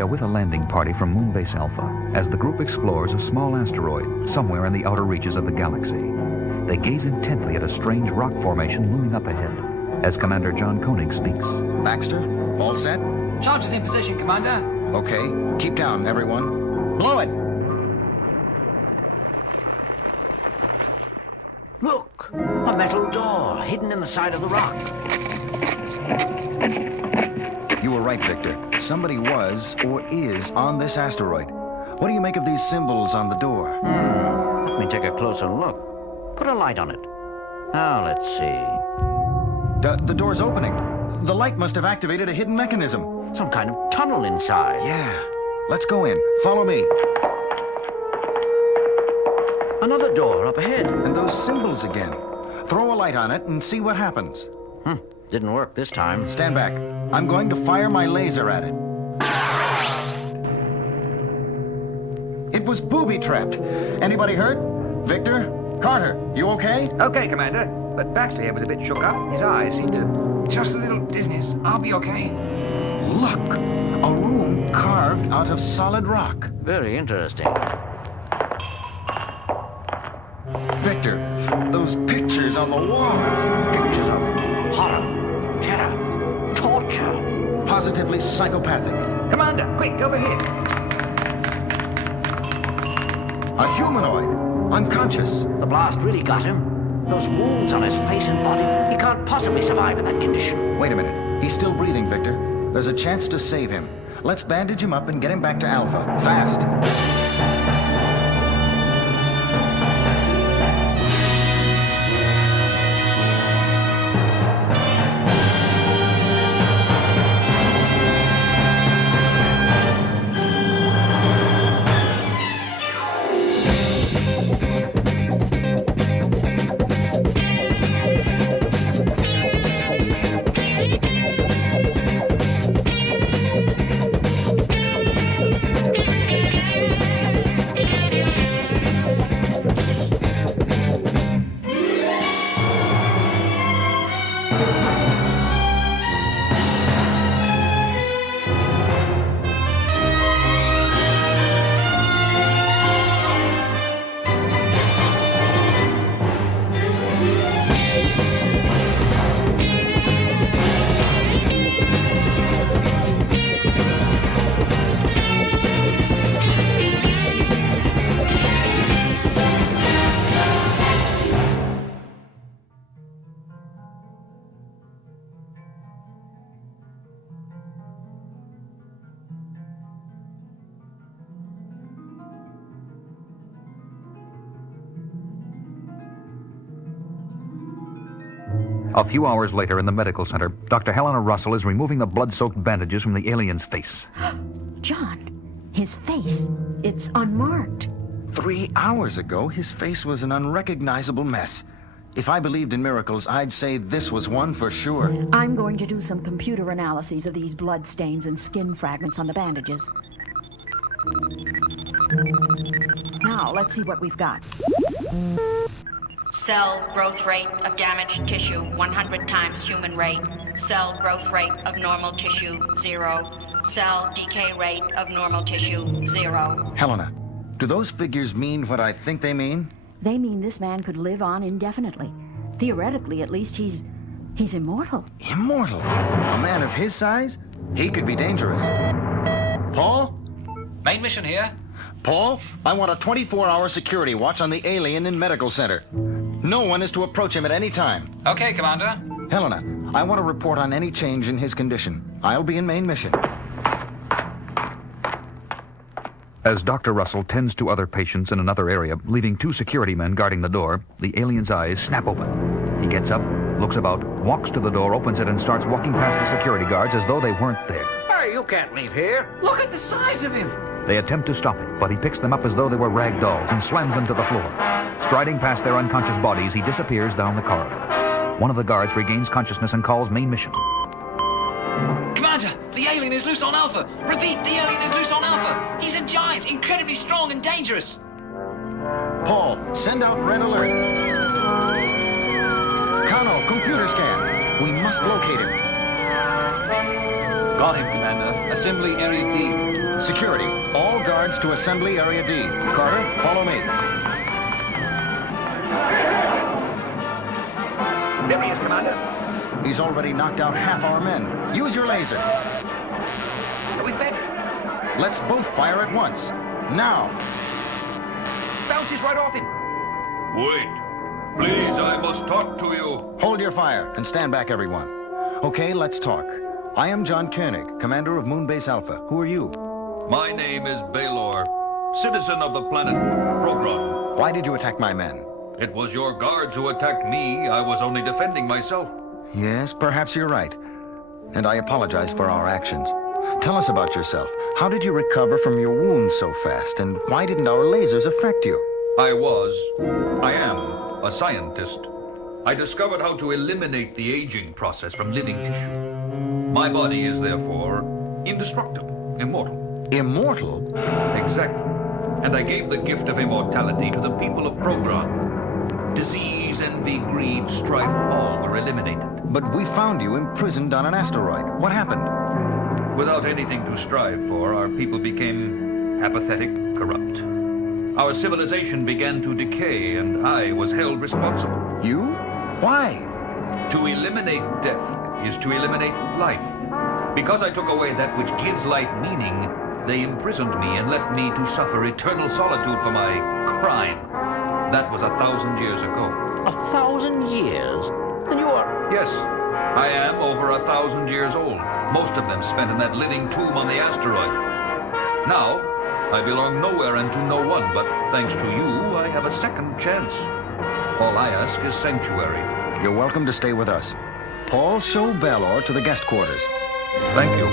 are with a landing party from Moonbase Alpha as the group explores a small asteroid somewhere in the outer reaches of the galaxy. They gaze intently at a strange rock formation looming up ahead as Commander John Koenig speaks. Baxter, all set? Charge is in position, Commander. Okay, keep down, everyone. Blow it! Look! A metal door hidden in the side of the rock. You were right, Victor. Somebody was, or is, on this asteroid. What do you make of these symbols on the door? Let me take a closer look. Put a light on it. Now, let's see. The door's opening. The light must have activated a hidden mechanism. Some kind of tunnel inside. Yeah. Let's go in. Follow me. Another door up ahead. And those symbols again. Throw a light on it and see what happens. Didn't work this time. Stand back. I'm going to fire my laser at it. It was booby-trapped. Anybody hurt? Victor? Carter, you okay? Okay, Commander. But Baxter here was a bit shook up. His eyes seemed to... Just a little dizziness. I'll be okay. Look! A room carved out of solid rock. Very interesting. Victor, those pictures on the walls. Pictures of horror, terror, torture. Positively psychopathic. Commander, quick, over here. A humanoid. Unconscious. The blast really got him. Those wounds on his face and body. He can't possibly survive in that condition. Wait a minute. He's still breathing, Victor. There's a chance to save him. Let's bandage him up and get him back to Alpha. Fast. A few hours later in the medical center, Dr. Helena Russell is removing the blood-soaked bandages from the alien's face. John, his face, it's unmarked. 3 hours ago, his face was an unrecognizable mess. If I believed in miracles, I'd say this was one for sure. I'm going to do some computer analyses of these blood stains and skin fragments on the bandages. Now, let's see what we've got. Cell growth rate of damaged tissue 100 times human rate. Cell growth rate of normal tissue 0. Cell decay rate of normal tissue 0. Helena, do those figures mean what I think they mean? They mean this man could live on indefinitely. Theoretically, at least, he's immortal. Immortal? A man of his size? He could be dangerous. Paul? Main mission here. Paul, I want a 24-hour security watch on the alien in medical center. No one is to approach him at any time. Okay, Commander. Helena, I want to report on any change in his condition. I'll be in main mission. As Dr. Russell tends to other patients in another area, leaving 2 security men guarding the door, the alien's eyes snap open. He gets up, looks about, walks to the door, opens it, and starts walking past the security guards as though they weren't there. Hey, you can't leave here. Look at the size of him. They attempt to stop him, but he picks them up as though they were rag dolls and slams them to the floor. Striding past their unconscious bodies, he disappears down the corridor. One of the guards regains consciousness and calls main mission. Commander, the alien is loose on Alpha. Repeat, the alien is loose on Alpha. He's a giant, incredibly strong and dangerous. Paul, send out red alert. Kano, computer scan. We must locate him. Got him, Commander. Assembly Area D. Security, all guards to Assembly Area D. Carter, follow me. There he is, Commander. He's already knocked out half our men. Use your laser. Are we fed? Let's both fire at once. Now. Bounces right off him. Wait. Please, I must talk to you. Hold your fire and stand back, everyone. Okay, let's talk. I am John Koenig, commander of Moonbase Alpha. Who are you? My name is Baylor, citizen of the planet Program. Why did you attack my men? It was your guards who attacked me. I was only defending myself. Yes, perhaps you're right. And I apologize for our actions. Tell us about yourself. How did you recover from your wounds so fast, and why didn't our lasers affect you? I am a scientist. I discovered how to eliminate the aging process from living tissue. My body is therefore indestructible, immortal. Immortal? Exactly. And I gave the gift of immortality to the people of Program. Disease, envy, greed, strife, all were eliminated. But we found you imprisoned on an asteroid. What happened? Without anything to strive for, our people became apathetic, corrupt. Our civilization began to decay, and I was held responsible. You? Why? To eliminate death is to eliminate life. Because I took away that which gives life meaning, they imprisoned me and left me to suffer eternal solitude for my crime. That was 1,000 years ago. 1,000 years? And you are... Yes, I am over 1,000 years old. Most of them spent in that living tomb on the asteroid. Now, I belong nowhere and to no one, but thanks to you, I have a second chance. All I ask is sanctuary. You're welcome to stay with us. Paul, show Baylor to the guest quarters. Thank you.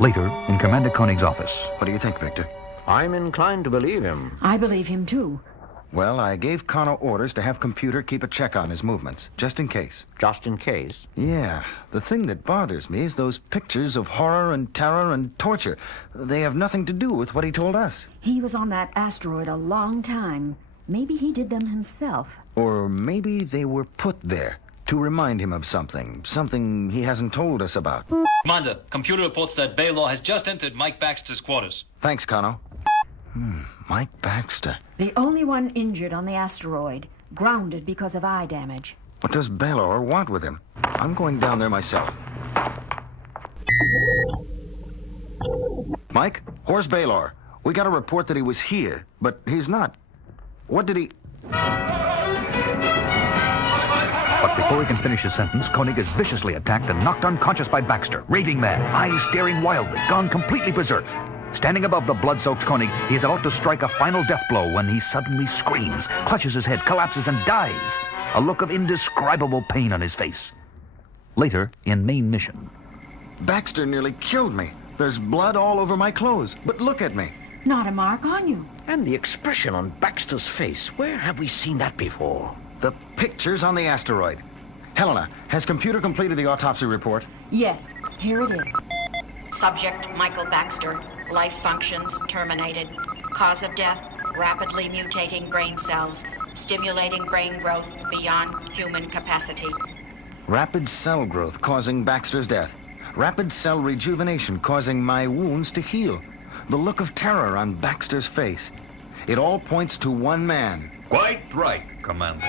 Later, in Commander Koenig's office. What do you think, Victor? I'm inclined to believe him. I believe him too. Well, I gave Connor orders to have computer keep a check on his movements, just in case. Just in case. Yeah, the thing that bothers me is those pictures of horror and terror and torture. They have nothing to do with what he told us. He was on that asteroid a long time. Maybe he did them himself. Or maybe they were put there to remind him of something he hasn't told us about. Commander, computer reports that Baylor has just entered Mike Baxter's quarters. Thanks, Connor. Mike Baxter. The only one injured on the asteroid, grounded because of eye damage. What does Baylor want with him? I'm going down there myself. Mike, where's Baylor? We got a report that he was here, but he's not. What did he... But before he can finish his sentence, Koenig is viciously attacked and knocked unconscious by Baxter, raving mad, eyes staring wildly, gone completely berserk. Standing above the blood-soaked Koenig, he is about to strike a final death blow when he suddenly screams, clutches his head, collapses, and dies, a look of indescribable pain on his face. Later, in main mission. Baxter nearly killed me. There's blood all over my clothes, but look at me. Not a mark on you. And the expression on Baxter's face, where have we seen that before? The pictures on the asteroid. Helena, has computer completed the autopsy report? Yes, here it is. Subject Michael Baxter. Life functions terminated. Cause of death, rapidly mutating brain cells, stimulating brain growth beyond human capacity. Rapid cell growth causing Baxter's death. Rapid cell rejuvenation causing my wounds to heal. The look of terror on Baxter's face. It all points to one man. Quite right, Commander.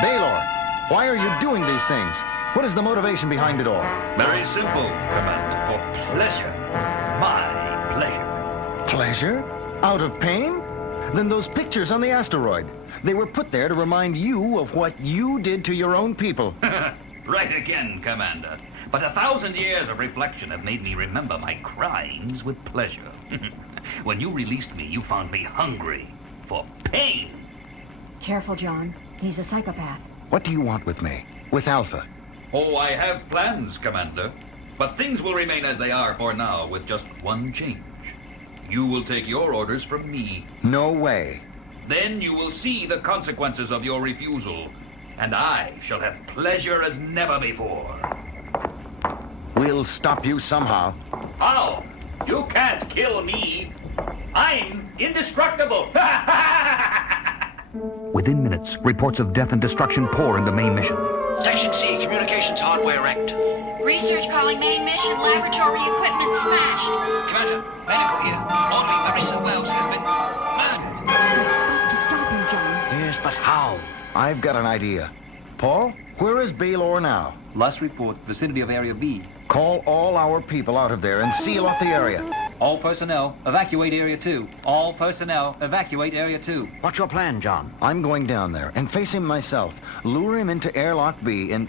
Baylor, why are you doing these things? What is the motivation behind it all? Very simple, Commander. For pleasure. My pleasure. Pleasure? Out of pain? Then those pictures on the asteroid. They were put there to remind you of what you did to your own people. Right again, Commander. But 1,000 years of reflection have made me remember my crimes with pleasure. When you released me, you found me hungry for pain. Careful, John. He's a psychopath. What do you want with me? With Alpha? Oh, I have plans, Commander. But things will remain as they are for now, with just one change. You will take your orders from me. No way. Then you will see the consequences of your refusal, and I shall have pleasure as never before. We'll stop you somehow. How? You can't kill me. I'm indestructible. Within minutes, reports of death and destruction pour into main mission. Section C, communications hardware wrecked. Research calling main mission, laboratory equipment smashed. Commander, medical here. Audrey Marissa Wells has been murdered. To stop him, John. Yes, but how? I've got an idea. Paul, where is Baylor now? Last report, vicinity of Area B. Call all our people out of there and seal off the area. All personnel, evacuate Area 2. All personnel, evacuate Area 2. What's your plan, John? I'm going down there and face him myself. Lure him into airlock B and...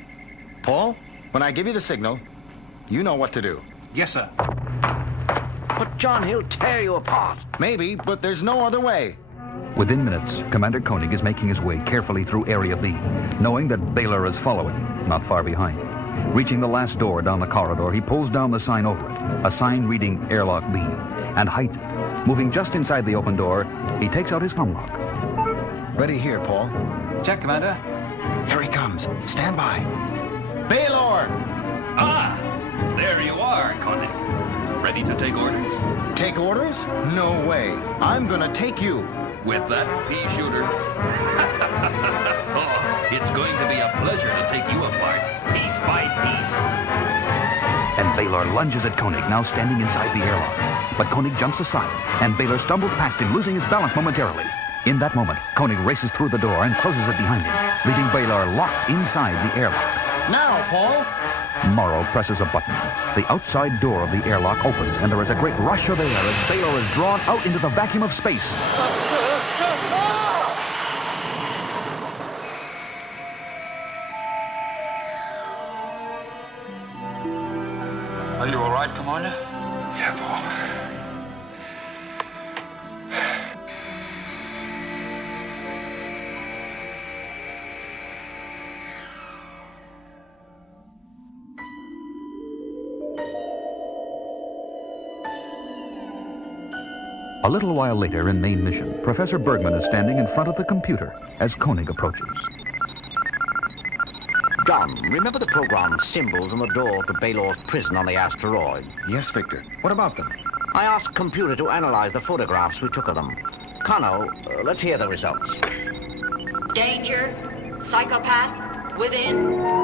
Paul, when I give you the signal, you know what to do. Yes, sir. But, John, he'll tear you apart. Maybe, but there's no other way. Within minutes, Commander Koenig is making his way carefully through Area B, knowing that Baylor is following, not far behind. Reaching the last door down the corridor, he pulls down the sign over it, a sign reading Airlock B, and hides it. Moving just inside the open door, he takes out his thumb lock. Ready here, Paul. Check, Commander. Here he comes. Stand by. Baylor! Ah, there you are, Koenig. Ready to take orders? Take orders? No way. I'm gonna take you. With that pea shooter? Oh, it's going to be a pleasure to take you apart, piece by piece. And Baylor lunges at Koenig, now standing inside the airlock. But Koenig jumps aside, and Baylor stumbles past him, losing his balance momentarily. In that moment, Koenig races through the door and closes it behind him, leaving Baylor locked inside the airlock. Now, Paul! Morrow presses a button. The outside door of the airlock opens, and there is a great rush of air as Baylor is drawn out into the vacuum of space. Are you all right, Commander? Yeah, Paul. A little while later in main mission, Professor Bergman is standing in front of the computer as Koenig approaches. John, remember the program symbols on the door to Baylor's prison on the asteroid? Yes, Victor. What about them? I asked computer to analyze the photographs we took of them. Kano, let's hear the results. Danger. Psychopath. Within.